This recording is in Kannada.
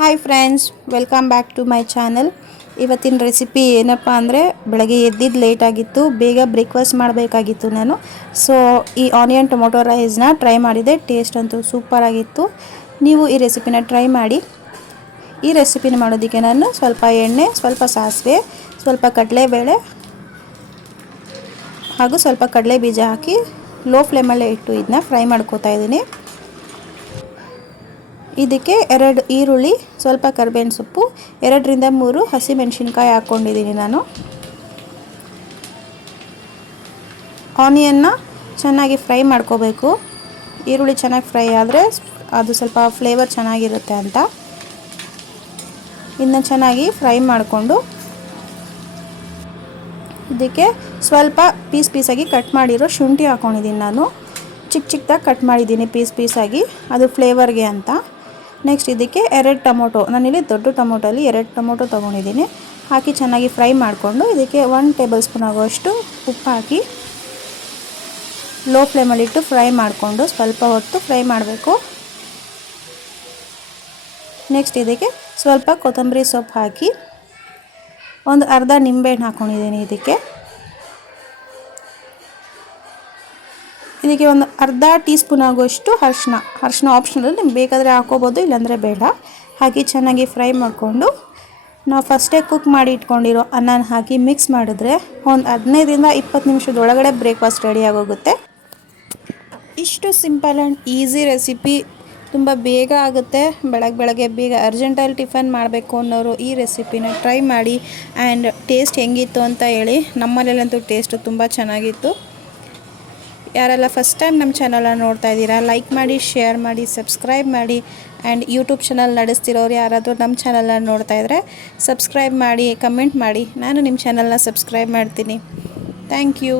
Hi friends, welcome back to my channel. ಇವತ್ತಿನ ರೆಸಿಪಿ ಏನಪ್ಪ ಅಂದರೆ, ಬೆಳಗ್ಗೆ ಎದ್ದಿದ್ದು ಲೇಟ್ ಆಗಿತ್ತು, ಬೇಗ ಬ್ರೇಕ್ಫಾಸ್ಟ್ ಮಾಡಬೇಕಾಗಿತ್ತು ನಾನು. ಸೊ ಈ ಆನಿಯನ್ ಟೊಮೊಟೊ ರೈಸ್ನ ಟ್ರೈ ಮಾಡಿದೆ. ಟೇಸ್ಟ್ ಅಂತೂ ಸೂಪರ್ ಆಗಿತ್ತು. ನೀವು ಈ ರೆಸಿಪಿನ ಟ್ರೈ ಮಾಡಿ. ಈ ರೆಸಿಪಿನ ಮಾಡೋದಕ್ಕೆ ನಾನು ಸ್ವಲ್ಪ ಎಣ್ಣೆ, ಸ್ವಲ್ಪ ಸಾಸಿವೆ, ಸ್ವಲ್ಪ ಕಡಲೆಬೇಳೆ ಹಾಗೂ ಸ್ವಲ್ಪ ಕಡಲೆ ಬೀಜ ಹಾಕಿ ಲೋ ಫ್ಲೇಮಲ್ಲೇ ಇಟ್ಟು ಇದನ್ನ ಫ್ರೈ ಮಾಡ್ಕೋತಾ ಇದ್ದೀನಿ. ಇದಕ್ಕೆ 2 ಈರುಳ್ಳಿ, ಸ್ವಲ್ಪ ಕರಿಬೇವಿನ ಸೊಪ್ಪು, 2ರಿಂದ 3 ಹಸಿಮೆಣಸಿನ್ಕಾಯಿ ಹಾಕ್ಕೊಂಡಿದ್ದೀನಿ ನಾನು. ಆನಿಯನ್ನ ಚೆನ್ನಾಗಿ ಫ್ರೈ ಮಾಡ್ಕೋಬೇಕು. ಈರುಳ್ಳಿ ಚೆನ್ನಾಗಿ ಫ್ರೈ ಆದರೆ ಅದು ಸ್ವಲ್ಪ ಫ್ಲೇವರ್ ಚೆನ್ನಾಗಿರುತ್ತೆ ಅಂತ. ಇದನ್ನ ಚೆನ್ನಾಗಿ ಫ್ರೈ ಮಾಡಿಕೊಂಡು ಇದಕ್ಕೆ ಸ್ವಲ್ಪ ಪೀಸಾಗಿ ಕಟ್ ಮಾಡಿರೋ ಶುಂಠಿ ಹಾಕ್ಕೊಂಡಿದ್ದೀನಿ ನಾನು. ಚಿಕ್ಕದಾಗಿ ಕಟ್ ಮಾಡಿದ್ದೀನಿ ಪೀಸಾಗಿ, ಅದು ಫ್ಲೇವರ್ಗೆ ಅಂತ. ನೆಕ್ಸ್ಟ್ ಇದಕ್ಕೆ 2 ಟೊಮೊಟೊ, ನಾನಿಲ್ಲಿ ದೊಡ್ಡ ಟೊಮೊಟೊಲಿ 2 ಟೊಮೊಟೊ ತೊಗೊಂಡಿದ್ದೀನಿ. ಹಾಕಿ ಚೆನ್ನಾಗಿ ಫ್ರೈ ಮಾಡಿಕೊಂಡು ಇದಕ್ಕೆ 1 ಟೇಬಲ್ ಸ್ಪೂನ್ ಆಗುವಷ್ಟು ಉಪ್ಪು ಹಾಕಿ ಲೋ ಫ್ಲೇಮಲ್ಲಿಟ್ಟು ಫ್ರೈ ಮಾಡಿಕೊಂಡು ಸ್ವಲ್ಪ ಹೊತ್ತು ಫ್ರೈ ಮಾಡಬೇಕು. ನೆಕ್ಸ್ಟ್ ಇದಕ್ಕೆ ಸ್ವಲ್ಪ ಕೊತ್ತಂಬರಿ ಸೊಪ್ಪು ಹಾಕಿ ಒಂದು ಅರ್ಧ ನಿಂಬೆಹಣ್ಣು ಹಾಕ್ಕೊಂಡಿದ್ದೀನಿ. ಇದಕ್ಕೆ ಒಂದು ಅರ್ಧ ಟೀ ಸ್ಪೂನ್ ಆಗುವಷ್ಟು ಅರಿಶಿನ ಆಪ್ಷನಲ್, ನಿಮ್ಗೆ ಬೇಕಾದರೆ ಹಾಕೋಬೋದು, ಇಲ್ಲಾಂದರೆ ಬೇಡ. ಹಾಕಿ ಚೆನ್ನಾಗಿ ಫ್ರೈ ಮಾಡಿಕೊಂಡು ನಾವು ಫಸ್ಟೇ ಕುಕ್ ಮಾಡಿ ಇಟ್ಕೊಂಡಿರೋ ಅನ್ನನ ಹಾಕಿ ಮಿಕ್ಸ್ ಮಾಡಿದ್ರೆ ಒಂದು 15ರಿಂದ 20 ನಿಮಿಷದೊಳಗಡೆ ಬ್ರೇಕ್ಫಾಸ್ಟ್ ರೆಡಿ ಆಗೋಗುತ್ತೆ. ಇಷ್ಟು ಸಿಂಪಲ್ ಆ್ಯಂಡ್ ಈಸಿ ರೆಸಿಪಿ, ತುಂಬ ಬೇಗ ಆಗುತ್ತೆ. ಬೆಳಗ್ಗೆ ಬೇಗ ಅರ್ಜೆಂಟಲ್ಲಿ ಟಿಫನ್ ಮಾಡಬೇಕು ಅನ್ನೋರು ಈ ರೆಸಿಪಿನ ಟ್ರೈ ಮಾಡಿ. ಆ್ಯಂಡ್ ಟೇಸ್ಟ್ ಹೆಂಗಿತ್ತು ಅಂತ ಹೇಳಿ. ನಮ್ಮನೇಲಂತೂ ಟೇಸ್ಟು ತುಂಬ ಚೆನ್ನಾಗಿತ್ತು. ಯಾರೆಲ್ಲ ಫಸ್ಟ್ ಟೈಮ್ ನಮ್ಮ ಚಾನಲನ್ನು ನೋಡ್ತಾ ಇದ್ದೀರಾ, ಲೈಕ್ ಮಾಡಿ, ಶೇರ್ ಮಾಡಿ, ಸಬ್ಸ್ಕ್ರೈಬ್ ಮಾಡಿ. ಆ್ಯಂಡ್ ಯೂಟ್ಯೂಬ್ ಚಾನಲ್ ನಡೆಸ್ತಿರೋರು ಯಾರಾದರೂ ನಮ್ಮ ಚಾನಲನ್ನು ನೋಡ್ತಾ ಇದ್ದರೆ ಸಬ್ಸ್ಕ್ರೈಬ್ ಮಾಡಿ, ಕಮೆಂಟ್ ಮಾಡಿ. ನಾನು ನಿಮ್ಮ ಚಾನಲ್ನ ಸಬ್ಸ್ಕ್ರೈಬ್ ಮಾಡ್ತೀನಿ. Thank you.